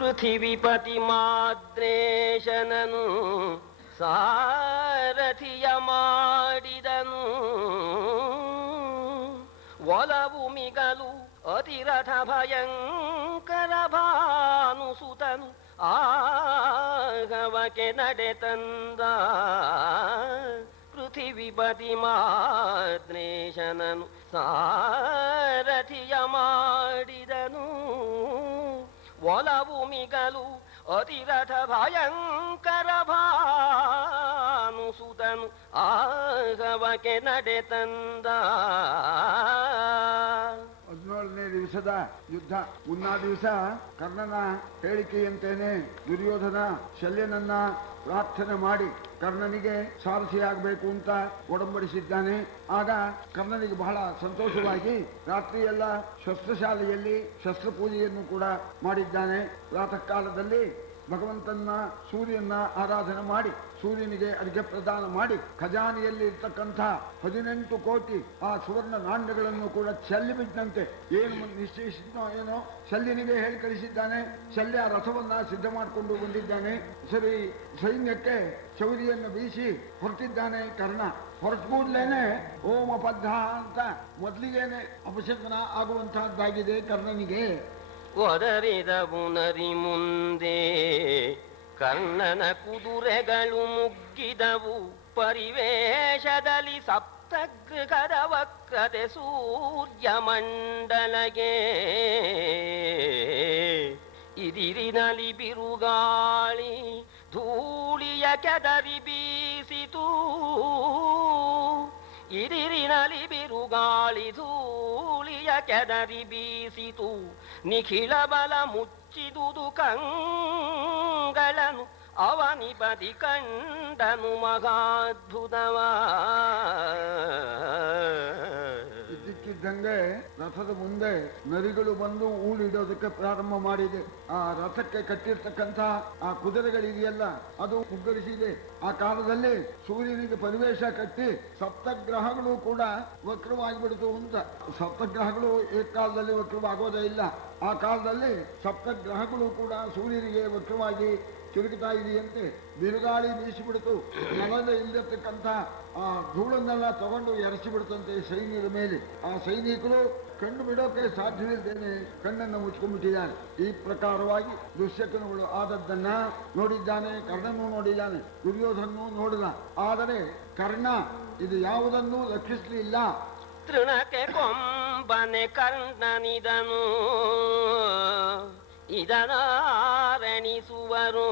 ಪೃಥಿವಿಪತಿ ಮಾದ್ರೇಶನನು ಸಾರಥಿಯ ಮಾಡಿದನು. ಒಲವು ಮಿಗಲು ಅತಿರಥ ಭಯಂಕರ ಭಾನುಸುತನು ಆಗವಕ್ಕೆ ನಡೆತಂದ. ಪೃಥಿವಿಪತಿ ಮಾದ್ರೇಶನನು ಸಾರಥಿಯ ಮಾಡಿದನು. ಒಲವು ಮಿಗಲು ಅತಿರಥ ಭಯಂಕರ ಭಾನುಸುತನು ಆಗವಕ್ಕೆ ನಡೆತಂದ. 17ನೇ ದಿವಸದ ಯುದ್ಧ. ಮುನ್ನಾ ದಿವಸ ಕರ್ಣನ ಹೇಳಿಕೆಯಂತೇನೆ ದುರ್ಯೋಧನ ಶಲ್ಯನನ್ನ ಪ್ರಾರ್ಥನೆ ಮಾಡಿ ಕರ್ಣನಿಗೆ ಸಾರಥಿಯಾಗಬೇಕು ಅಂತ ಒಡಂಬಡಿಸಿದ್ದಾನೆ. ಆಗ ಕರ್ಣನಿಗೆ ಬಹಳ ಸಂತೋಷವಾಗಿ ರಾತ್ರಿಯೆಲ್ಲ ಶಸ್ತ್ರಶಾಲೆಯಲ್ಲಿ ಶಸ್ತ್ರಪೂಜೆಯನ್ನು ಕೂಡ ಮಾಡಿದ್ದಾನೆ. ಪ್ರಾತಃ ಕಾಲದಲ್ಲಿ ಭಗವಂತನ ಸೂರ್ಯನ ಆರಾಧನೆ ಮಾಡಿ ಸೂರ್ಯನಿಗೆ ಅರ್ಘ್ಯ ಪ್ರದಾನ ಮಾಡಿ ಖಜಾನೆಯಲ್ಲಿ ಇರ್ತಕ್ಕಂಥ 18 ಕೋಟಿ ಆ ಸುವರ್ಣ ನಾಣ್ಯಗಳನ್ನು ಕೂಡ ಚೆಲ್ಲಿಬಿಟ್ಟಂತೆ ಏನು ನಿಶ್ಚಯಿಸಿದ್ನೋ ಏನೋ ಶಲ್ಯನಿಗೆ ಹೇಳಿ ಕಳಿಸಿದ್ದಾನೆ. ಶಲ್ಯ ರಥವನ್ನ ಸಿದ್ಧ ಮಾಡಿಕೊಂಡು ಬಂದಿದ್ದಾನೆ. ಸರಿ, ಸೈನ್ಯಕ್ಕೆ ಶೌರ್ಯನ್ನು ಬೀಸಿ ಹೊರಟಿದ್ದಾನೆ ಕರ್ಣ. ಹೊರಟ ಕೂಡಲೇನೆ ಓಮಪದ್ಧ ಅಂತ ಮೊದಲಿಗೇನೆ ಅಪಶಕನ ಆಗುವಂತಹದ್ದಾಗಿದೆ ಕರ್ಣನಿಗೆ. ಒದರಿದವು ನರಿ ಮುಂದೆ ಕರ್ಣನ ಕುದುರೆಗಳು ಮುಗ್ಗಿದವು. ಪರಿವೇಶದಲ್ಲಿ ಸಪ್ತಗೃಹದ ವಕ್ರತೆ ಸೂರ್ಯಮಂಡಲಗೆ. ಇದಿರಿನಲ್ಲಿ ಬಿರುಗಾಳಿ ಧೂಳಿಯ ಕೆದರಿ ಬೀಸಿತು. ಇದಿರಿನಲ್ಲಿ ಬಿರುಗಾಳಿ ಧೂಳಿಯ ಕೆದರಿ ಬೀಸಿತು. ನಿಖಿಲ ಬಲ ಮುಚ್ಚಿದುದು ಕಂಗಳನ್ನು ಅವನಿಪತಿ ಕಂಡನು ಮಹಾದ್ಭುತವ. ಇದ್ದಕ್ಕಿದ್ದಂಗೆ ರಥದ ಮುಂದೆ ನರಿಗಳು ಬಂದು ಊಳಿಡೋದಕ್ಕೆ ಪ್ರಾರಂಭ ಮಾಡಿದೆ. ಆ ರಥಕ್ಕೆ ಕಟ್ಟಿರ್ತಕ್ಕಂಥ ಆ ಕುದುರೆಗಳಿದೆಯಲ್ಲ ಅದು ಮುಗ್ಗರಿಸಿದೆ. ಆ ಕಾಲದಲ್ಲಿ ಸೂರ್ಯನಿಗೆ ಪರಿವೇಶ ಕಟ್ಟಿ ಸಪ್ತಗ್ರಹಗಳು ಕೂಡ ವಕ್ರವಾಗಿಬಿಡ್ತು ಅಂತ. ಸಪ್ತಗ್ರಹಗಳು ಏಕಾಲದಲ್ಲಿ ವಕ್ರವಾಗೋದೇ ಇಲ್ಲ. ಆ ಕಾಲದಲ್ಲಿ ಸಪ್ತಗ್ರಹಗಳು ಕೂಡ ಸೂರ್ಯನಿಗೆ ವಕ್ರವಾಗಿ ತಿರುಗುತ್ತಾ ಇದೆಯಂತೆ. ಬಿರುಗಾಳಿ ಬೀಸಿಬಿಡ್ತು. ನೆಲದ ಇಲ್ಲಿರ್ತಕ್ಕಂಥ ಆ ಧೂಳನ್ನೆಲ್ಲ ತಗೊಂಡು ಎರಚಿಬಿಡ್ತಂತೆ ಸೈನ್ಯದ ಮೇಲೆ. ಆ ಸೈನಿಕರು ಕಣ್ಣು ಬಿಡೋಕೆ ಸಾಧ್ಯವಿಲ್ಲದೇನೆ ಕಣ್ಣನ್ನು ಮುಚ್ಕೊಂಡ್ಬಿಟ್ಟಿದ್ದಾನೆ. ಈ ಪ್ರಕಾರವಾಗಿ ದುಶ್ಶಕುನಗಳು ಆದದ್ದನ್ನ ನೋಡಿದ್ದಾನೆ. ಕರ್ಣನೂ ನೋಡಿದ್ದಾನೆ, ದುರ್ಯೋಧನೂ ನೋಡಿದ. ಆದರೆ ಕರ್ಣ ಇದು ಯಾವುದನ್ನೂ ಲಕ್ಷಿಸಲಿಲ್ಲ. ತೃಣಕ್ಕೆ ಕೊಂಬನೆ ಕರ್ಣನಿದನು ಇದನಾರಣಿಸುವರು.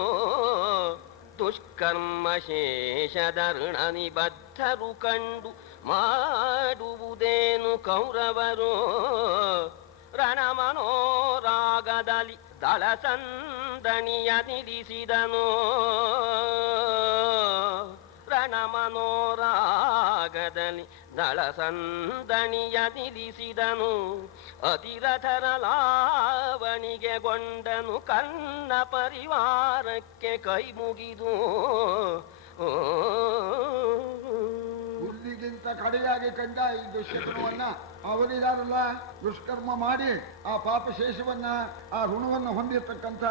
ದುಷ್ಕರ್ಮ ಶೇಷದರ್ಣ ನಿಬದ್ಧರು ಕಂಡು ಮಾಡುವುದೇನು ಕೌರವರು. ರಣಮನೋರಾಗದಲ್ಲಿ ದಳಸಂದಣಿಯ ನಿಲ್ಲಿಸಿದನು. ರಣಮನೋರಾಗದಲ್ಲಿ ದಳಸಂದಣಿಯ ನಿಲ್ಲಿಸಿದನು. ಅತಿರಥರ ಲಾವಣಿಗೆ ಗೊಂಡನು. ಕರ್ಣ ಪರಿವಾರಕ್ಕೆ ಕೈ ಮುಗಿದು ಬುದ್ಧಿಗಿಂತ ಕಡೆಯಾಗಿ ಕಂಡ ಈ ದುಶ್ಶಕುನವನ್ನ ಅವರಿದಾರಲ್ಲ ದುಷ್ಕರ್ಮ ಮಾಡಿ ಆ ಪಾಪ ಶೇಷವನ್ನ ಆ ಋಣವನ್ನು ಹೊಂದಿರತಕ್ಕಂಥ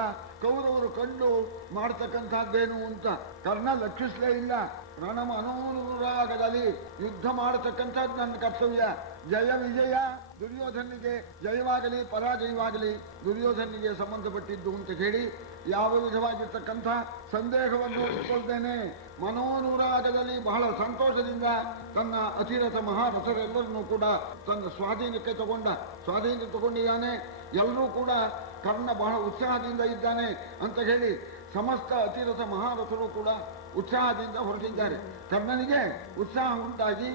ಕೌರವರು ಕಂಡು ಮಾಡತಕ್ಕಂಥದ್ದೇನು ಅಂತ ಕರ್ಣ ಲಕ್ಷಿಸಲೇ ಇಲ್ಲ. ರಣಮ ಅನುರಾಗದಲ್ಲಿ ಯುದ್ಧ ಮಾಡತಕ್ಕಂಥದ್ದು ನನ್ನ ಕರ್ತವ್ಯ. ಜಯ ವಿಜಯ ದುರ್ಯೋಧನಿಗೆ ಜಯವಾಗಲಿ ಪರಾಜಯವಾಗಲಿ ದುರ್ಯೋಧನಿಗೆ ಸಂಬಂಧಪಟ್ಟಿದ್ದು ಅಂತ ಹೇಳಿ ಯಾವ ವಿಧವಾಗಿರ್ತಕ್ಕಂಥ ಸಂದೇಹವನ್ನು ಇಟ್ಕೊಳ್ತೇನೆ. ಮನೋನುರಾಗದಲ್ಲಿ ಬಹಳ ಸಂತೋಷದಿಂದ ತನ್ನ ಅತಿರಥ ಮಹಾರಥರೆಲ್ಲರನ್ನೂ ಕೂಡ ತನ್ನ ಸ್ವಾಧೀನಕ್ಕೆ ತಗೊಂಡಿದ್ದಾನೆ. ಎಲ್ಲರೂ ಕೂಡ ಕರ್ಣ ಬಹಳ ಉತ್ಸಾಹದಿಂದ ಇದ್ದಾನೆ ಅಂತ ಹೇಳಿ ಸಮಸ್ತ ಅತಿರಥ ಮಹಾರಥರು ಕೂಡ ಉತ್ಸಾಹದಿಂದ ಹೊರಟಿದ್ದಾರೆ. ಕರ್ಣನಿಗೆ ಉತ್ಸಾಹ ಉಂಟಾಗಿ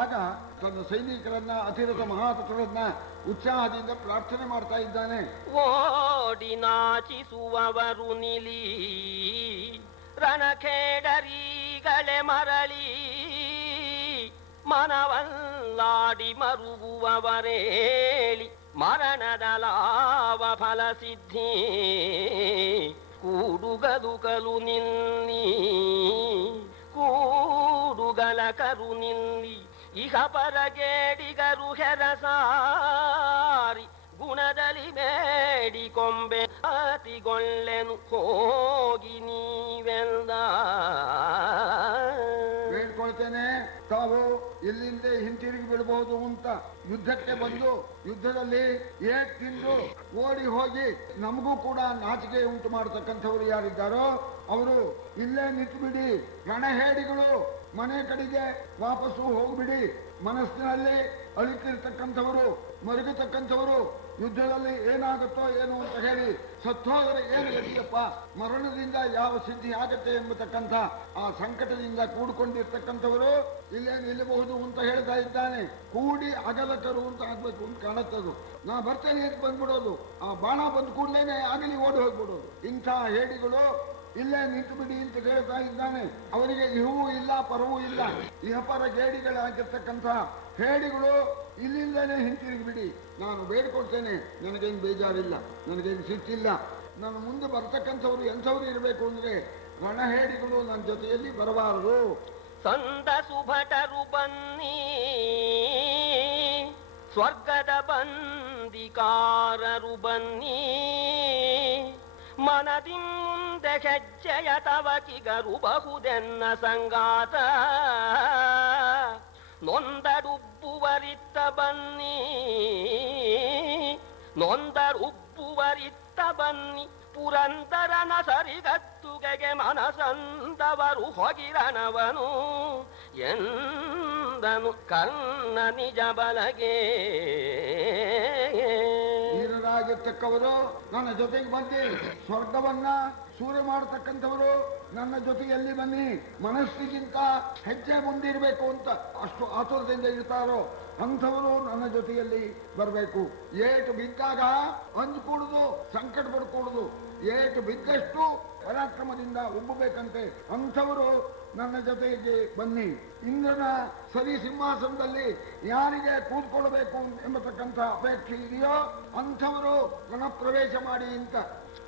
ಆಗ ತನ್ನ ಸೈನಿಕರನ್ನ ಅತಿರಥ ಮಹಾರಥರನ್ನ ಉತ್ಸಾಹದಿಂದ ಪ್ರಾರ್ಥನೆ ಮಾಡ್ತಾ ಇದ್ದಾನೆ. ಓಡಿ ನಾಚಿಸುವವರು ನಿಲಿ ರಣಖೇಡರಿಗಳೇ ಮರಳಿ ಮನವಲ್ಲಾಡಿ ಮರುಗುವವರೇಳಿ ಮರಣದ ಲಾವ ಫಲ ಸಿದ್ಧಿ ಕೂಡುಗದುಕಲು ನಿಲ್ಲಿ ಕೂಡುಗಲ ಕರು ನಿಲ್ಲಿ ಇಹ ಪರಗೇಡಿಗರು ಹೆರಸಾರಿ ಗುಣದಲ್ಲಿ ಬೇಡಿ ಕೊಂಬೆ ಅತಿ ದಾರಿಗೊಳ್ಳೆನು ಹೋಗಿ ನೀವೆಂದ. ಬೇಡ್ಕೊಳ್ತೇನೆ, ತಾವು ಇಲ್ಲಿಂದ ಹಿಂತಿರುಗಿ ಬಿಡಬಹುದು ಅಂತ ಯುದ್ಧಕ್ಕೆ ಬಂದು ಯುದ್ಧದಲ್ಲಿ ಏಟ್ ತಿಂದು ಓಡಿ ಹೋಗಿ ನಮಗೂ ಕೂಡ ನಾಚಿಕೆ ಉಂಟು ಮಾಡತಕ್ಕಂಥವ್ರು ಯಾರಿದ್ದಾರೋ ಅವರು ಇಲ್ಲೇ ನಿಂತು ಬಿಡಿ. ರಣಹೇಡಿಗಳು ಮನೆ ಕಡೆಗೆ ವಾಪಸ್ಸು ಹೋಗ್ಬಿಡಿ. ಮನಸ್ಸಿನಲ್ಲಿ ಅಳುಕಿರ್ತಕ್ಕಂಥವರು, ಮರುಗತಕ್ಕಂಥವರು, ಯುದ್ಧದಲ್ಲಿ ಏನಾಗುತ್ತೋ ಏನು ಅಂತ ಹೇಳಿ ಸತ್ತೋದರೆ ಏನು ಗತಿಯಪ್ಪ, ಮರಣದಿಂದ ಯಾವ ಸಿದ್ಧಿ ಆಗತ್ತೆ ಎಂಬತಕ್ಕಂಥ ಆ ಸಂಕಟದಿಂದ ಕೂಡಿಕೊಂಡಿರ್ತಕ್ಕಂಥವರು ಇಲ್ಲೇ ನಿಲ್ಲಬಹುದು ಅಂತ ಹೇಳ್ತಾ ಇದ್ದಾನೆ. ಕೂಡಿ ಅಗಲಕರು ಅಂತ ಆಗ್ಬೇಕು ಅಂತ ಕಾಣುತ್ತದು. ನಾ ಬರ್ತೇನೆ ಅಂತ ಬಂದ್ಬಿಡೋದು, ಆ ಬಾಣ ಬಂದ ಕೂಡಲೇನೆ ಆಗಲಿ ಓಡಿ ಹೋಗ್ಬಿಡೋದು. ಇಂಥ ಹೇಡಿಗಳು ಇಲ್ಲೇ ನಿಂತು ಬಿಡಿ ಅಂತ ಹೇಳ್ತಾ ಇದ್ದಾನೆ. ಅವರಿಗೆ ಇಹವೂ ಇಲ್ಲ ಪರವೂ ಇಲ್ಲ. ಇಹಪರ ಗೇಡಿಗಳಾಗಿರ್ತಕ್ಕಂಥ ಹೇಡಿಗಳು ಇಲ್ಲಿಂದಲೇ ಹಿಂತಿರುಗಿ ಬಿಡಿ. ನಾನು ಬೇಡಿಕೊಡ್ತೇನೆ, ನನಗೇನು ಬೇಜಾರಿಲ್ಲ, ನನಗೇನು ಸಿಟ್ಟಿಲ್ಲ. ನನ್ನ ಮುಂದೆ ಬರ್ತಕ್ಕಂಥವ್ರು ಎಂಥವ್ರು ಇರಬೇಕು ಅಂದ್ರೆ ರಣಹೇಡಿಗಳು ನನ್ನ ಜೊತೆಯಲ್ಲಿ ಬರಬಾರದು. ಸಂದ ಸುಭಟರು ಬನ್ನಿ ಸ್ವರ್ಗದ ಬಂದಿಕಾರರು ಬನ್ನಿ, ಮನದಿ ಮುಂದೆ ಹೆಜ್ಜೆಯ ತವಕಿಗರು ಬಹುದೆನ್ನ ಸಂಗಾತ, ನೊಂದರುಬ್ಬುವರಿತ್ತ ಬನ್ನಿ ನೊಂದರುಬ್ಬುವರಿತ್ತ ಬನ್ನಿ, ಪುರಂದರನ ಸರಿಗತ್ತುಗೆಗೆ ಮನಸಂದವರು ಹೊಗಿರಣವನು ಎಂದನು ಕರ್ಣ ನಿಜ ಬಲಗೆ. ವೀರರಾಗಿರ್ತಕ್ಕವರು ನನ್ನ ಜೊತೆಗೆ ಬಂದು ಸ್ವರ್ಗವನ್ನ ಸೂರ್ಯ ಮಾಡತಕ್ಕಂಥವರು ನನ್ನ ಜೊತೆಯಲ್ಲಿ ಬನ್ನಿ. ಮನಸ್ಸಿಗಿಂತ ಹೆಜ್ಜೆ ಮುಂದಿರಬೇಕು ಅಂತ ಅಷ್ಟು ಆತುರದಿಂದ ಇರ್ತಾರೋ ಅಂಥವರು ನನ್ನ ಜೊತೆಯಲ್ಲಿ ಬರಬೇಕು. ಏಟು ಬಿದ್ದಾಗ ಅಂದ್ಕೂಡುದು, ಸಂಕಟ ಪಡ್ಕೂಡುದು. ಏಟು ಬಿದ್ದಷ್ಟು ಪರಾಕ್ರಮದಿಂದ ಉಬ್ಬಬೇಕಂತೆ. ಅಂಥವರು ನನ್ನ ಜೊತೆಗೆ ಬನ್ನಿ. ಇಂದ್ರನ ಸರಿ ಸಿಂಹಾಸನದಲ್ಲಿ ಯಾರಿಗೆ ಕೂತ್ಕೊಳ್ಬೇಕು ಎಂಬತಕ್ಕಂಥ ಅಪೇಕ್ಷೆ ಇದೆಯೋ ಅಂಥವರು ರಣಪ್ರವೇಶ ಮಾಡಿ ಅಂತ.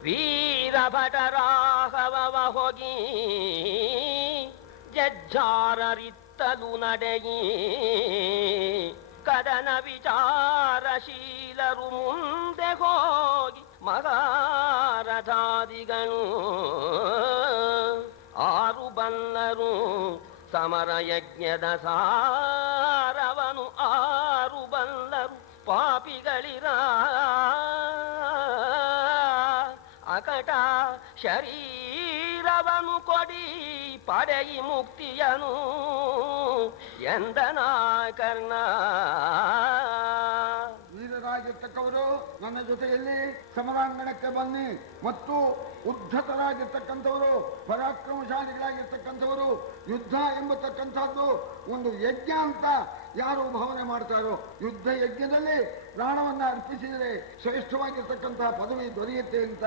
ವೀರಭಟರಾಘವ ಹೋಗಿ ಜಜ್ಜಾರರಿತ್ತಲು ನಡೆಯಿ, ಕದನ ವಿಚಾರಶೀಲರು ಮುಂದೆ ಹೋಗಿ ಮಗಾರಥಾದಿಗಳು ಆರು ಬಲ್ಲರು ಸಮರ ಯಜ್ಞದ ಸಾರವನು ಆರು ಬಲ್ಲರು ಪಾಪಿಗಳಿರ ಅಕಟ ಶರೀರವನು ಕೊಡಿ ಪಡೆಯಿ ಮುಕ್ತಿಯನು ಎಂದನ ಕರ್ಣ. ವೀರರಾಗಿರ್ತಕ್ಕವರು ನನ್ನ ಜೊತೆಯಲ್ಲಿ ಸಮರಾಂಗಣಕ್ಕೆ ಬನ್ನಿ ಮತ್ತು ಉದ್ಧತರಾಗಿರ್ತಕ್ಕಂಥವರು, ಪರಾಕ್ರಮಶಾಲಿಗಳಾಗಿರ್ತಕ್ಕಂಥವರು, ಯುದ್ಧ ಎಂಬತಕ್ಕಂಥದ್ದು ಒಂದು ಯಜ್ಞ ಅಂತ ಯಾರು ಭಾವನೆ ಮಾಡ್ತಾರೋ, ಯುದ್ಧ ಯಜ್ಞದಲ್ಲಿ ಪ್ರಾಣವನ್ನ ಅರ್ಪಿಸಿದರೆ ಶ್ರೇಷ್ಠವಾಗಿರ್ತಕ್ಕಂತಹ ಪದವಿ ದೊರೆಯುತ್ತೆ ಅಂತ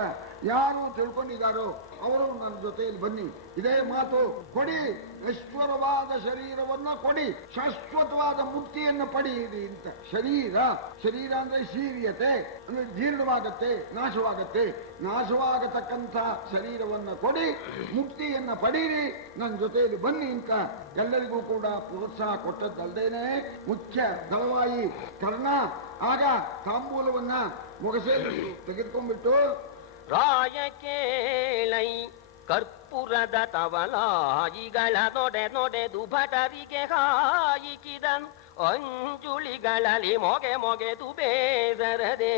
ಯಾರು ತಿಳ್ಕೊಂಡಿದ್ದಾರೋ ಅವರು ನನ್ನ ಜೊತೆಯಲ್ಲಿ ಬನ್ನಿ. ಇದೇ ಮಾತು ಕೊಡಿ, ನಶ್ವರವಾದ ಶರೀರವನ್ನ ಕೊಡಿ, ಶಾಶ್ವತವಾದ ಮುಕ್ತಿಯನ್ನು ಪಡೆಯಿರಿ ಅಂತ. ಶರೀರ ಅಂದ್ರೆ ಶೀರ್ಯತೆ ಅಂದ್ರೆ ಜೀರ್ಣವಾಗತ್ತೆ, ನಾಶವಾಗತ್ತೆ. ನಾಶವಾಗತಕ್ಕಂಥ ಶರೀರವನ್ನ ಕೊಡಿ, ಮುಕ್ತಿಯನ್ನ ಪಡೀರಿ, ನನ್ನ ಜೊತೆಯಲ್ಲಿ ಬನ್ನಿ ಅಂತ ಎಲ್ಲರಿಗೂ ಕೂಡ ಪ್ರೋತ್ಸಾಹ ಕೊಟ್ಟದ್ದಲ್ದೇನೆ ಮುಖ್ಯ ದಳವಾಯಿ ಕರ್ಣ ಆಗ ತಾಂಬೂಲವನ್ನ ಮುಗಸೇಲಿ ತೆಗೆದುಕೊಂಡ್ಬಿಟ್ಟು, ರಾಯ ಕೇಳೈ ಕರ್ಪೂರದ ತವಲಾಯಿಗಳ ನೊಡೆದು ಭಟರಿಗೆ ಹಾಯಿಕಿದನು, ಅಂಜುಳಿಗಳಲ್ಲಿ ಮೊಗೆದು ಬೇಸರದೆ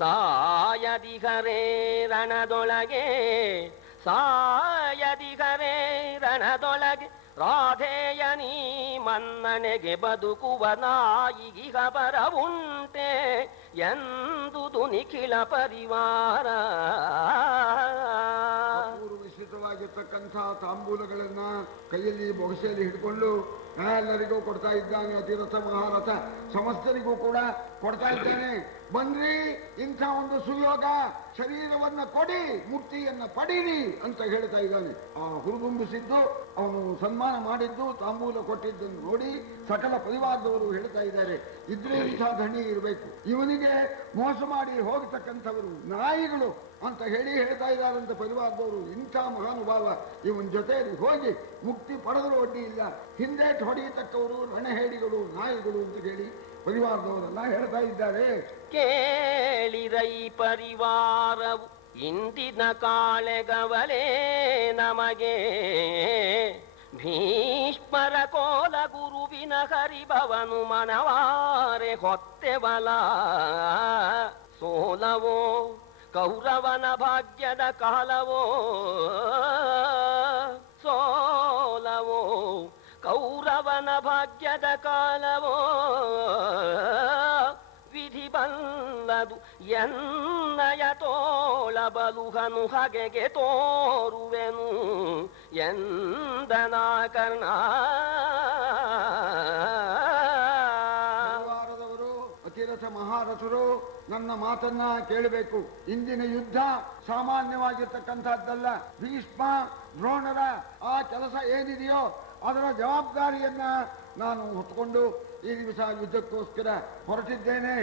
ಸಾಯದಿಗರೇ ರಣದೊಳಗೆ ರಾಧೇಯನಿ ಮನ್ನಣೆಗೆ ಬದುಕುವ ನಾಯಿಗಿಗ ಬರವುಂಟೆ ಎಂದುದು ನಿಖಿಲ ಪರಿವಾರ. ವಿಶಿಷ್ಟವಾಗಿರ್ತಕ್ಕಂಥ ತಾಂಬೂಲಗಳನ್ನ ಕೈಯಲ್ಲಿ ಬೊಗಸೆಯಲ್ಲಿ ಹಿಡ್ಕೊಂಡು ಎಲ್ಲರಿಗೂ ಕೊಡ್ತಾ ಇದ್ದಾನೆ. ಅತಿರಥ ಮಹಾರಥ ಸಮಸ್ತರಿಗೂ ಕೂಡ ಕೊಡ್ತಾ ಇದ್ದಾನೆ. ಬನ್ರಿ, ಇಂಥ ಒಂದು ಸುಯೋಗ, ಶರೀರವನ್ನ ಕೊಡಿ, ಮುಕ್ತಿಯನ್ನ ಪಡೀರಿ ಅಂತ ಹೇಳ್ತಾ ಇದ್ದಾನೆ. ಆ ಹುರುದುಂಬಿಸಿದ್ದು, ಅವನು ಸನ್ಮಾನ ಮಾಡಿದ್ದು, ತಾಂಬೂಲ ಕೊಟ್ಟಿದ್ದನ್ನು ನೋಡಿ ಸಕಲ ಪರಿವಾರದವರು ಹೇಳ್ತಾ ಇದ್ದಾರೆ, ಇದ್ರೆ ಇಂಥ ಧಣಿ ಇರಬೇಕು, ಇವನಿಗೆ ಮೋಸ ಮಾಡಿ ಹೋಗತಕ್ಕಂಥವರು ನಾಯಿಗಳು ಅಂತ ಹೇಳ್ತಾ ಇದ್ದಾರಂತ ಪರಿವಾರದವರು. ಇಂಥ ಮಹಾನುಭಾವ ಇವನ್ ಜೊತೆಯಲ್ಲಿ ಹೋಗಿ ಮುಕ್ತಿ ಪಡೆದರೂ ಅಡ್ಡಿ ಇಲ್ಲ, ಹಿಂದೇಟು ಹೊಡೆಯತಕ್ಕವರು ರಣಹೇಡಿಗಳು, ನಾಯಿಗಳು ಅಂತ ಹೇಳಿ ಪರಿವಾರದವರೆಲ್ಲ ಹೇಳ್ತಾ ಇದ್ದಾರೆ. ಕೇಳಿರೈ ಪರಿವಾರವು ಇಂದಿನ ಕಾಳೆಗವಲೇ ನಮಗೆ ಭೀಷ್ಮರ ಕೋಲ ಗುರುವಿನ ಹರಿಭವನು ಮನವಾರೆ ಹೊತ್ತೆವಲ ಸೋಲವೋ ಕೌರವನ ಭಾಗ್ಯದ ಕಾಲವೋ ಸೋಲವೋ ಕೌರವನ ಭಾಗ್ಯದ ಕಾಲವೋ ವಿಧಿ ಬಲ್ಲದು ಎನ್ನಯ ತೋಳ ಬಲುಹನು ಹಗೆಗೆ ತೋರುವೆನು ಎಂದನ ಕರ್ಣ. ಅತಿರಥ ಮಹಾರಥರು ನನ್ನ ಮಾತನ್ನ ಕೇಳಬೇಕು. ಇಂದಿನ ಯುದ್ಧ ಸಾಮಾನ್ಯವಾಗಿರ್ತಕ್ಕಂಥದ್ದಲ್ಲ. ಭೀಷ್ಮ ದ್ರೋಣರ ಆ ಕೆಲಸ ಏನಿದೆಯೋ ಅದರ ಜವಾಬ್ದಾರಿಯನ್ನ ನಾನು ಹೊತ್ತುಕೊಂಡು ಈ ದಿವಸ ಯುದ್ಧಕ್ಕೋಸ್ಕರ ಹೊರಟಿದ್ದೇನೆ.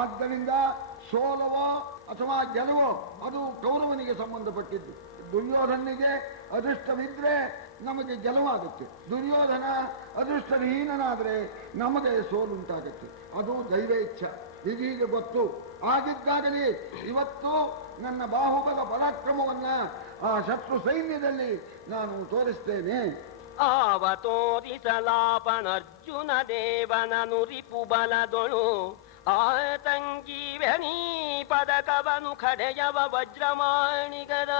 ಆದ್ದರಿಂದ ಸೋಲವೋ ಅಥವಾ ಗೆಲುವೋ ಅದು ಕೌರವನಿಗೆ ಸಂಬಂಧಪಟ್ಟಿದ್ದು. ದುರ್ಯೋಧನಿಗೆ ಅದೃಷ್ಟವಿದ್ರೆ ನಮಗೆ ಗೆಲುವಾಗುತ್ತೆ, ದುರ್ಯೋಧನ ಅದೃಷ್ಟಹೀನನಾದರೆ ನಮಗೆ ಸೋಲುಂಟಾಗುತ್ತೆ. ಅದು ದೈವ ಇಚ್ಛೆ, ವಿಧಿಗೆ ಗೊತ್ತು. ಆಗಿದ್ದಾಗಲೇ ಇವತ್ತು ನನ್ನ ಬಾಹುಬಲ ಪರಾಕ್ರಮವನ್ನ ಆ ಶತ್ರು ಸೈನ್ಯದಲ್ಲಿ ನಾನು ತೋರಿಸ್ತೇನೆ. ಆವ ತೋರಿಸಲಾಪನರ್ಜುನ ದೇವನನು ರಿಪು ಬಲದೊಳು ಆತಂಕೀವೆನೀ ಪದಕವನು ಖಡೆಯವ ವಜ್ರಮಾಣಿಗದ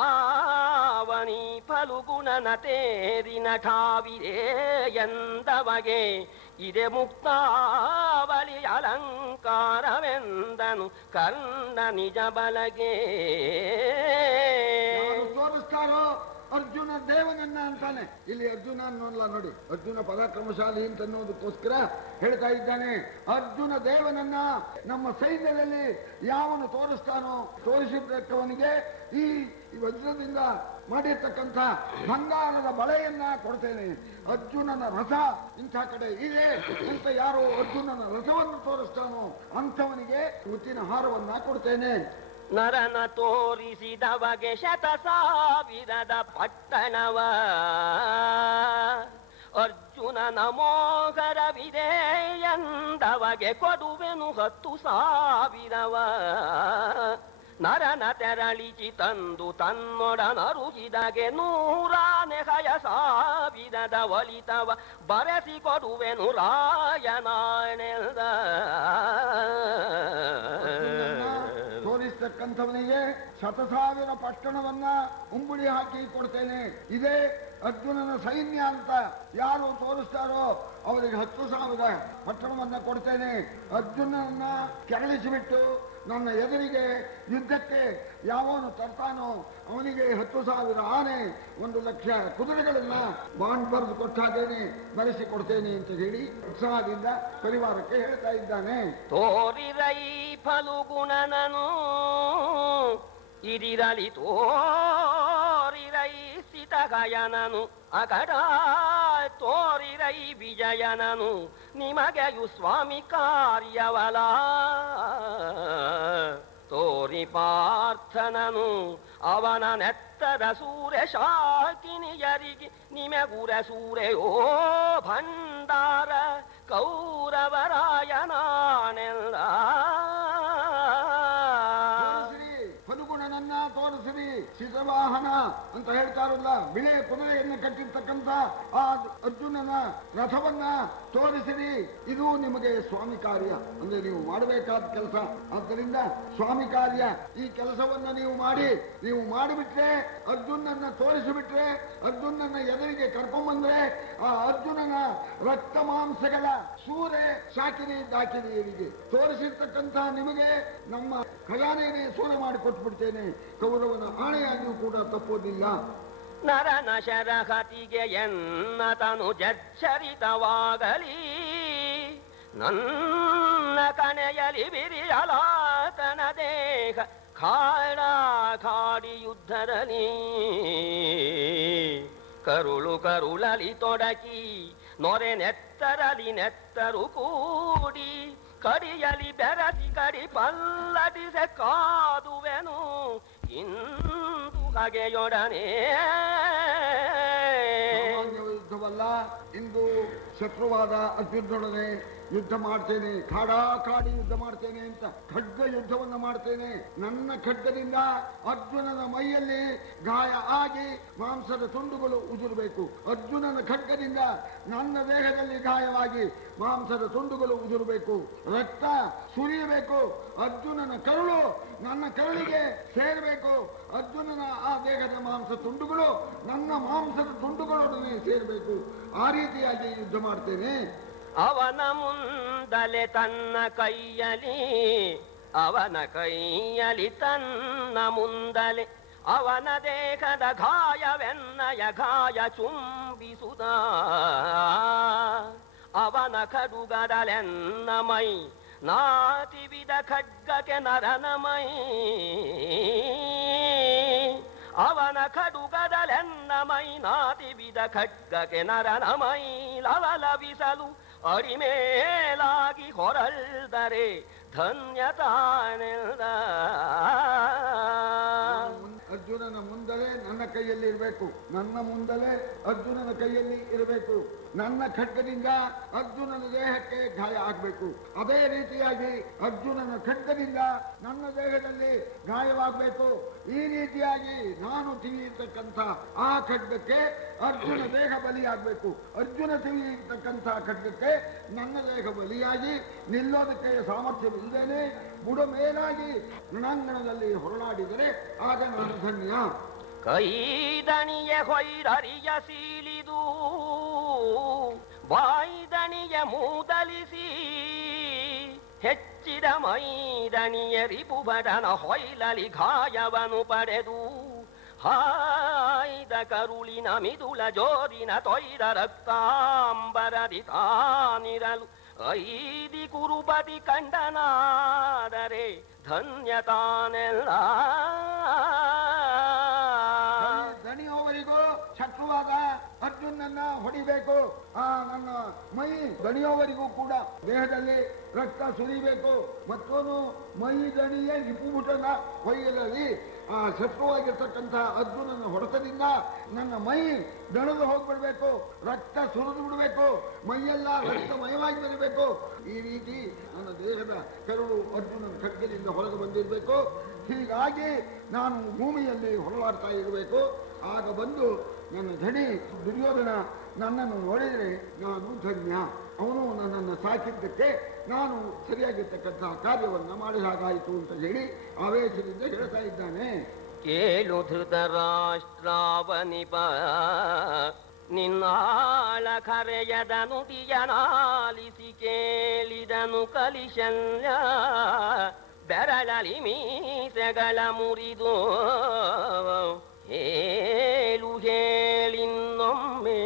ಆವನಿ ಫಲುಗುಣನ ತೇರಿನ ಠಾವಿರೇ ಎಂದವಗೆ ಇದೆ ಮುಕ್ತಾವಳಿ ಅಲಂಕಾರವೆಂದನು ಕರ್ಣ ನಿಜ ಬಲಗೆ. ತೋರಿಸ್ತಾರೋ ಅರ್ಜುನ ದೇವನನ್ನ ಅಂತಾನೆ. ಇಲ್ಲಿ ಅರ್ಜುನ ಅನ್ನೋಲ್ಲ ನೋಡಿ, ಅರ್ಜುನ ಪರಾಕ್ರಮಶಾಲಿ ಅಂತ ಅನ್ನೋದಕ್ಕೋಸ್ಕರ ಹೇಳ್ತಾ ಇದ್ದಾನೆ. ಅರ್ಜುನ ದೇವನನ್ನ ನಮ್ಮ ಸೈನ್ಯದಲ್ಲಿ ಯಾವನು ತೋರಿಸ್ತಾನೋ ತೋರಿಸಿದ್ದವನಿಗೆ ಈ ವಜ್ರದಿಂದ ಮಾಡಿರ್ತಕ್ಕಂಥ ಬಂಗಾರದ ಬಳೆಯನ್ನ ಕೊಡ್ತೇನೆ. ಅರ್ಜುನನ ರಥ ಇಂಥ ಕಡೆ ಇದೆ ಅಂತ ಯಾರು ಅರ್ಜುನನ ರಥವನ್ನು ತೋರಿಸ್ತಾನೋ ಅಂಥವನಿಗೆ ಮುತ್ತಿನ ಹಾರವನ್ನ ಕೊಡ್ತೇನೆ. ನರನ ತೋರಿಸಿದವಗೆ 100,000 ಪಟ್ಟಣವ ಅರ್ಜುನನ ಮೋಹರವಿದೆ ಎಂದವಗೆ ಕೊಡುವೆನು 10,000. ನರನ ತೆರಳಿಸಿ ತಂದು ತನ್ನೊಡನರುಗಿದಗೆ 100,000 ಒಲಿತವ ಬರೆಸಿ ಕೊಡುವೆನು ರಾಯನಾನೆಲ್ದ. ತೋರಿಸ್ತಕ್ಕಂಥವನಿಗೆ 100,000 ಪಟ್ಟಣವನ್ನ ಉಂಬುಡಿ ಹಾಕಿ ಕೊಡ್ತೇನೆ. ಇದೇ ಅರ್ಜುನನ ಸೈನ್ಯ ಅಂತ ಯಾರು ತೋರಿಸ್ತಾರೋ ಅವರಿಗೆ 10,000 ಪಟ್ಟಣವನ್ನ ಕೊಡ್ತೇನೆ. ಅರ್ಜುನನ್ನ ಕೆರಳಿಸಿಬಿಟ್ಟು ನನ್ನ ಎದುರಿಗೆ ಯುದ್ಧಕ್ಕೆ ಯಾವನು ತರ್ತಾನೋ ಅವನಿಗೆ 10,000 ಆನೆ 1,00,000 ಕುದುರೆಗಳನ್ನ ಬಾಂಡ್ ಬರೆದು ಕೊಟ್ಟಾಗೇನೆ ಬರೆಸಿ ಕೊಡ್ತೇನೆ ಅಂತ ಹೇಳಿ ಉತ್ಸಾಹದಿಂದ ಪರಿವಾರಕ್ಕೆ ಹೇಳ್ತಾ ಇದ್ದಾನೆ. ತೋರಿರೈ ಫಲುಗುಣನನು ಇದಿರಲಿ ತೋರಿರೈ ಸಿತಗಯನನು ಅಕಡ ತೋರಿರೈ ವಿಜಯನನು ನಿಮಗೆಯು ಸ್ವಾಮಿ ಕಾರ್ಯವಲ. ತೋರಿ ಪಾರ್ಥನನು ಅವನ ನೆತ್ತದ ಸೂರ್ಯ ಶಾಕಿನಿಯರಿಗೆ ನಿಮೆಗುರ ಸೂರೆಯೋ ಭಂಡಾರ ಕೌರವರಾಯನಾನೆಲ್ಲ. ಫಲುಗುಣನನ್ನ ತೋರಿಸಿರಿ, ಶಿರವಾಹನ ಅಂತ ಹೇಳ್ತಾರಲ್ಲ, ಬಿಳೆ ಕುದುರೆಯನ್ನು ಕಟ್ಟಿರ್ತಕ್ಕಂಥ ಆ ಅರ್ಜುನನ ರಥವನ್ನ ತೋರಿಸಿರಿ. ಇದು ನಿಮಗೆ ಸ್ವಾಮಿ ಕಾರ್ಯ, ಅಂದ್ರೆ ನೀವು ಮಾಡಬೇಕಾದ ಕೆಲಸ. ಆದ್ದರಿಂದ ಸ್ವಾಮಿ ಕಾರ್ಯ ಈ ಕೆಲಸವನ್ನ ನೀವು ಮಾಡಿಬಿಟ್ರೆ, ಅರ್ಜುನನ್ನ ತೋರಿಸಿಬಿಟ್ರೆ, ಅರ್ಜುನನ್ನ ಎದುರಿಗೆ ಕರ್ಕೊಂಡ್ಬಂದ್ರೆ ಆ ಅರ್ಜುನನ ರಕ್ತ ಮಾಂಸಗಳ ಸೂರೆ ಶಾಕಿರಿ ದಾಕಿರಿಯರಿಗೆ ತೋರಿಸಿರ್ತಕ್ಕಂಥ ನಿಮಗೆ ನಮ್ಮ ಖಜಾನೆಗೆ ಸೂರೆ ಮಾಡಿಕೊಟ್ಬಿಡ್ತೇನೆ. ಕೌರವನ ಆಣೆಯಾಗಿಯೂ ಕೂಡ ತಪ್ಪೋದಿಲ್ಲ. ನರನ ಶರಹತಿಗೆ ಎನ್ನ ತನು ಜಚ್ಚರಿತವಾಗಲಿ, ನನ್ನ ಕಣೆಯಲಿ ಬಿರಿಯಲಾತನ ದೇಹ ಖಾಡಿ ಯುದ್ಧದಲ್ಲಿ ಕರುಳಲಿ ತೊಡಕಿ ನೊರೆ ನೆತ್ತರಲಿ ನೆತ್ತರು ಕೂಡಿ ಕಡಿಯಲಿ ಬೆರಸಿ ಕಡಿ ಪಲ್ಲಟಿಸೆ ಕಾದುವೆನು ಇಂದು ಹಗೆಯೊಡನೆ. ಯುದ್ಧವಲ್ಲ, ಇಂದು ಶತ್ರುವಾದ ಅರ್ಜುನೊಡನೆ ಯುದ್ಧ ಮಾಡ್ತೇನೆ, ಕಾಡಿ ಯುದ್ಧ ಮಾಡ್ತೇನೆ ಅಂತ ಖಡ್ಗ ಯುದ್ಧವನ್ನು ಮಾಡ್ತೇನೆ. ನನ್ನ ಖಡ್ಗದಿಂದ ಅರ್ಜುನನ ಮೈಯಲ್ಲಿ ಗಾಯ ಆಗಿ ಮಾಂಸದ ತುಂಡುಗಳು ಉದುರಬೇಕು. ಅರ್ಜುನನ ಖಡ್ಗದಿಂದ ನನ್ನ ದೇಹದಲ್ಲಿ ಗಾಯವಾಗಿ ಮಾಂಸದ ತುಂಡುಗಳು ಉದುರಬೇಕು, ರಕ್ತ ಸುರಿಯಬೇಕು. ಅರ್ಜುನನ ಕರುಳು ನನ್ನ ಕರುಳಿಗೆ ಸೇರಬೇಕು. ಅರ್ಜುನನ ಆ ದೇಹದ ಮಾಂಸ ತುಂಡುಗಳು ನನ್ನ ಮಾಂಸದ ತುಂಡುಗಳೊಡನೆ ಸೇರಬೇಕು. ಆ ರೀತಿಯಾಗಿ ಯುದ್ಧ ಮಾಡ್ತೇನೆ. ಅವನ ಮುಂದಲೆ ತನ್ನ ಕೈಯಲಿ ತನ್ನ ಮುಂದಲೆ ಅವನ ದೇಹದ ಗಾಯವೆನ್ನಯ ಗಾಯ ಚುಂಬಿಸುದ. ಅವನ ಖಡುಗದಲೆನ್ನ ಮೈ ನಾತಿವಿದ ಖಡ್ಗಕ್ಕೆ ನರನ ಮೈ. ಅವನ ಖಡುಗದಲೆನ್ನ ಮೈ ನಾತಿವಿದ ಖಡ್ಗಕ್ಕೆ ನರನ ಮೈ. ಲವಲವಿಸಲು ಅರಿಮೇಲಾಗಿ ಹೊರಲ್ದರೆ ಧನ್ಯತಾನೆಲ್ಲ. ಅರ್ಜುನನ ಮುಂದಲೇ ನನ್ನ ಕೈಯಲ್ಲಿ ಇರಬೇಕು, ನನ್ನ ಮುಂದಲೇ ಅರ್ಜುನನ ಕೈಯಲ್ಲಿ ಇರಬೇಕು. ನನ್ನ ಖಡ್ಗದಿಂದ ಅರ್ಜುನನ ದೇಹಕ್ಕೆ ಗಾಯ ಆಗಬೇಕು. ಅದೇ ರೀತಿಯಾಗಿ ಅರ್ಜುನನ ಖಡ್ಗದಿಂದ ನನ್ನ ದೇಹದಲ್ಲಿ ಗಾಯವಾಗಬೇಕು. ಈ ರೀತಿಯಾಗಿ ನಾನು ತಿಳಿಯತಕ್ಕಂಥ ಆ ಖಡ್ಗಕ್ಕೆ ಅರ್ಜುನ ದೇಹ ಬಲಿಯಾಗಬೇಕು. ಅರ್ಜುನ ತಿಳಿಯತಕ್ಕಂಥ ಖಡ್ಗಕ್ಕೆ ನನ್ನ ದೇಹ ಬಲಿಯಾಗಿ ನಿಲ್ಲೋದಕ್ಕೆ ಸಾಮರ್ಥ್ಯವಿಲ್ಲದೇನೆ ಬುಡ ಮೇಲಾಗಿ ರಣಾಂಗಣದಲ್ಲಿ ಹೊರಳಾಡಿದರೆ ಆಗ ನಾನು ಧನ್ಯ. ಕೈದಣಿಯ ಹೊಯ್ರರಿಯ ಸೀಲಿದು ಬಾಯ್ದಣಿಯ ಮೂದಲಿಸಿ ಹೆಚ್ಚಿದ ಮೈದಣಿಯ ರಿಪುಭಟನ ಹೊಯ್ಲಲಿ ಗಾಯವನು ಪಡೆದು ಹಾಯ್ದ ಕರುಳಿನ ಮಿದುಳ ಜೋರಿನ ತೊಯ್ದ ರಕ್ತಾಂಬರದಿ ತಾನಿರಲು ಐದಿ ಕುರುಪತಿ ಕಂಡನಾದರೆ ಧನ್ಯತಾನೆಲ್ಲ. ದಣಿಯೋವರಿಗೂ ಶತ್ರುವಾದ ಅರ್ಜುನನ್ನ ಹೊಡಿಬೇಕು. ಆ ನನ್ನ ಮೈ ದಣಿಯೋವರಿಗೂ ಕೂಡ ದೇಹದಲ್ಲಿ ರಕ್ತ ಸುರಿಬೇಕು. ಮತ್ತೊಂದು ಮೈ ದಣಿಯ ರಿಪುಬುಟನ ಹೊಯ್ಯಲಲ್ಲಿ ಆ ಶತ್ರುವಾಗಿರ್ತಕ್ಕಂಥ ಅರ್ಜುನನ ಹೊಡೆತದಿಂದ ನನ್ನ ಮೈ ದಣದು ಹೋಗ್ಬಿಡ್ಬೇಕು, ರಕ್ತ ಸುರಿದು ಬಿಡಬೇಕು, ಮೈಯೆಲ್ಲ ರಕ್ತಮಯವಾಗಿ ಬರಬೇಕು. ಈ ರೀತಿ ನನ್ನ ದೇಹದ ಕರುಳು ಅರ್ಜುನನ ಖಡ್ಗದಿಂದ ಹೊರಗೆ ಬಂದಿರಬೇಕು. ಹೀಗಾಗಿ ನಾನು ಭೂಮಿಯಲ್ಲಿ ಹೊರಲಾಡ್ತಾ ಇರಬೇಕು. ಆಗ ಬಂದು ನನ್ನ ಧಣಿ ದುರ್ಯೋಧನ ನನ್ನನ್ನು ನೋಡಿದರೆ ನಾನು ಧನ್ಯ. ಅವನು ನನ್ನನ್ನು ಸಾಕಿದ್ದಕ್ಕೆ ನಾನು ಸರಿಯಾಗಿರ್ತಕ್ಕಂಥ ಕಾರ್ಯವನ್ನು ಮಾಡಿದ ಹಾಗಾಯಿತು ಅಂತ ಹೇಳಿ ಆವೇಶದಿಂದ ಹೇಳ್ತಾ ಇದ್ದಾನೆ. ಕೇಳು ಧೃತರಾಷ್ಟ್ರಾವನಿಪ ನಿನ್ನಾಳ ಕರೆಯದ ನುಡಿಯನಾಲಿಸಿ ಕೇಳಿದನು ಕಲಿಶಲ್ಯ. ಬೆರಳಲಿ ಮೀಸೆಗಳ ಮುರಿದು ಹೇಳಿನ್ನೊಮ್ಮೆ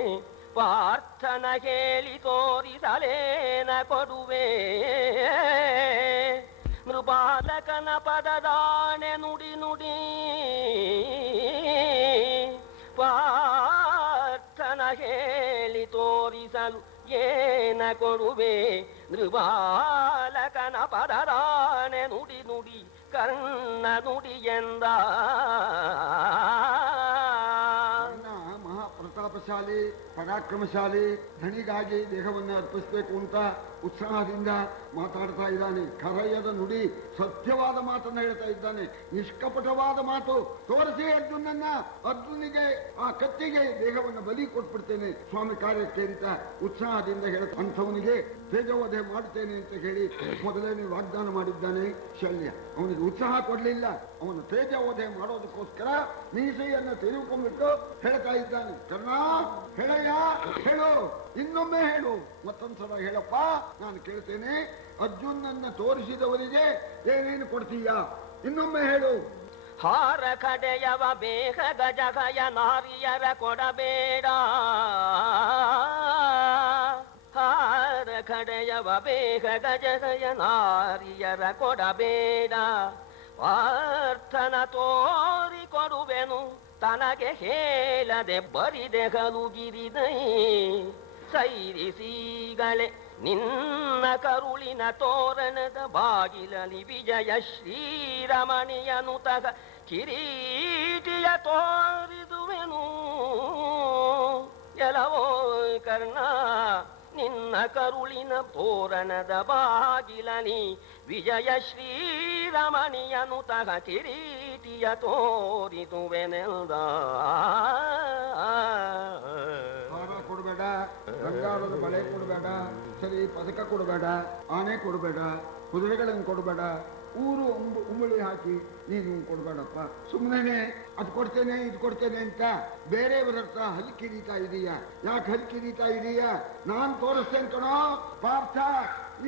ಪಾರ್ಥನ ಹೇಳಿ ತೋರಿಸಲೇನ ಕೊಡುವೆ. ನೃಪಾಲಕನ ಪದದಾಣೆ ನುಡಿ ನುಡಿ ಪಾರ್ಥನ ಹೇಳಿ ತೋರಿಸಲು ಏನ ಕೊಡುವೆ. ನೃಪಾಲಕನ ಪದದಾಣೆ ನುಡಿ ನುಡಿ ಕರ್ಣ ನುಡಿ ಎಂದ. ಮಹಾಪ್ರತಾಪಶಾಲಿ ಪರಾಕ್ರಮಶಾಲಿ ಧಣಿಗಾಗಿ ದೇಹವನ್ನು ಅರ್ಪಿಸಬೇಕು ಅಂತ ಉತ್ಸಾಹದಿಂದ ಮಾತಾಡ್ತಾ ಇದ್ದಾನೆ. ಕರೆಯದ ನುಡಿ, ಸತ್ಯವಾದ ಮಾತನ್ನ ಹೇಳ್ತಾ ಇದ್ದಾನೆ. ನಿಷ್ಕಪಟವಾದ ಮಾತು ತೋರಿಸಿ ಅರ್ಜುನಿಗೆ ಆ ಕತ್ತಿಗೆ ದೇಹವನ್ನು ಬಲಿ ಕೊಟ್ಬಿಡ್ತೇನೆ ಸ್ವಾಮಿ ಕಾರ್ಯಕ್ಕೆ ಅಂತ ಉತ್ಸಾಹದಿಂದ ಹೇಳ್ತಾ ಅಂಥವನಿಗೆ ತೇಜವಧೆ ಮಾಡ್ತೇನೆ ಅಂತ ಹೇಳಿ ಮೊದಲೇನೆ ವಾಗ್ದಾನ ಮಾಡಿದ್ದಾನೆ ಶಲ್ಯ. ಅವನಿಗೆ ಉತ್ಸಾಹ ಕೊಡ್ಲಿಲ್ಲ. ಅವನು ತೇಜವಧೆ ಮಾಡೋದಕ್ಕೋಸ್ಕರ ಮೀಸೆಯನ್ನು ತೆಗೆದುಕೊಂಡ್ಬಿಟ್ಟು ಹೇಳ್ತಾ ಇದ್ದಾನೆ. ಕರ್ಣ ಹೇಳಯ್ಯ, ಹೇಳು, ಇನ್ನೊಮ್ಮೆ ಹೇಳು, ಮತ್ತೊಂದ್ಸಲ ಹೇಳಪ್ಪ, ನಾನು ಕೇಳ್ತೇನೆ. ಅರ್ಜುನನ್ನ ತೋರಿಸಿದವರಿಗೆ ಏನೇನು ಕೊಡ್ತೀಯ? ಇನ್ನೊಮ್ಮೆ ಹೇಳು. ಹಾರ ಕಡೆಯವ ಬೇಗ ಗಜಗಯ ನಾರಿಯರ ಕೊಡಬೇಡ. ಹಾರ ಕಡೆಯವ ಬೇಗ ಗಜಗಯ ನಾರಿಯರ ಕೊಡಬೇಡ. ಪಾರ್ಥನ ತೋರಿ ಕೊಡುವೆನು ತನಗೆ ಹೇಳದೆ ಬರಿದೆ ಗಲುಗಿರಿದೈ. ಸೈರಿಸಿಗಳೆ ನಿನ್ನ ಕರುಳಿನ ತೋರಣದ ಬಾಗಿಲಲಿ ವಿಜಯ ಶ್ರೀರಮಣಿಯನು ತಗ ಕಿರೀಟಿಯ ತೋರಿದುವೆನು. ಎಲವೋ ಕರ್ಣ ನಿನ್ನ ಕರುಳಿನ ತೋರಣದ ಬಾಗಿಲನಿ ವಿಜಯ ಶ್ರೀರಮಣಿಯನು ತಗ ಕಿರೀಟಿಯ ತೋರಿದುವೆನೆಲ್ದ. ಕೊಡಬೇಡ, ಬಂಗಾರದ ಬಳೆ ಕೊಡಬೇಡ, ಸರಿ ಪದಕ ಕೊಡಬೇಡ, ಆನೆ ಕೊಡಬೇಡ, ಕುದುರೆಗಳನ್ನು ಕೊಡಬೇಡ, ಊರು ಉಂಬಳಿ ಹಾಕಿ ನೀನು ಕೊಡಬೇಡಪ್ಪ. ಸುಮ್ಮನೆ ಅದು ಕೊಡ್ತೇನೆ ಇದು ಕೊಡ್ತೇನೆ ಅಂತ ಬೇರೆಯವರ ಹತ್ರ ಹಲ್ಕಿರೀತಾ ಇದೀಯ. ಯಾಕೆ ಹಲ್ಕಿರೀತಾ ಇದೀಯ? ನಾನ್ ತೋರಿಸ್ತೇನೆ ಕಣೋ ಪಾರ್ಥ.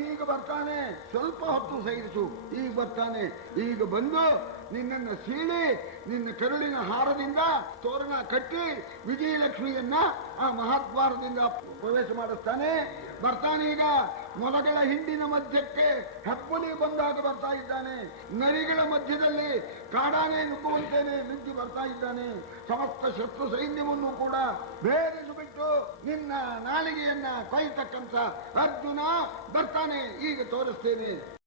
ಈಗ ಬರ್ತಾನೆ, ಸ್ವಲ್ಪ ಹೊತ್ತು ಸಹಿಸು. ಈಗ ಬರ್ತಾನೆ. ಈಗ ಬಂದು ನಿನ್ನನ್ನು ಸೀಳಿ ನಿನ್ನ ಕರುಳಿನ ಹಾರದಿಂದ ತೋರಣ ಕಟ್ಟಿ ವಿಜಯಲಕ್ಷ್ಮಿಯನ್ನ ಆ ಮಹಾದ್ವಾರದಿಂದ ಪ್ರವೇಶ ಮಾಡಿಸ್ತಾನೆ. ಬರ್ತಾನೆ. ಈಗ ಮೊಲಗಳ ಹಿಂಡಿನ ಮಧ್ಯಕ್ಕೆ ಹೆಬ್ಬುಲಿ ಬಂದಾಗ ಬರ್ತಾ ಇದ್ದಾನೆ. ನರಿಗಳ ಮಧ್ಯದಲ್ಲಿ ಕಾಡಾನೆ ನುಗ್ಗುವಂತೇನೆ ನುಗ್ಗಿ ಬರ್ತಾ ಇದ್ದಾನೆ. ಸಮಸ್ತ ಶತ್ರು ಸೈನ್ಯವನ್ನು ಕೂಡ ಬೇರೆದು ಬಿಟ್ಟು ನಿನ್ನ ನಾಲಿಗೆಯನ್ನ ಕೊಯ್ತಕ್ಕಂಥ ಅರ್ಜುನ ಬರ್ತಾನೆ. ಈಗ ತೋರಿಸ್ತೇನೆ.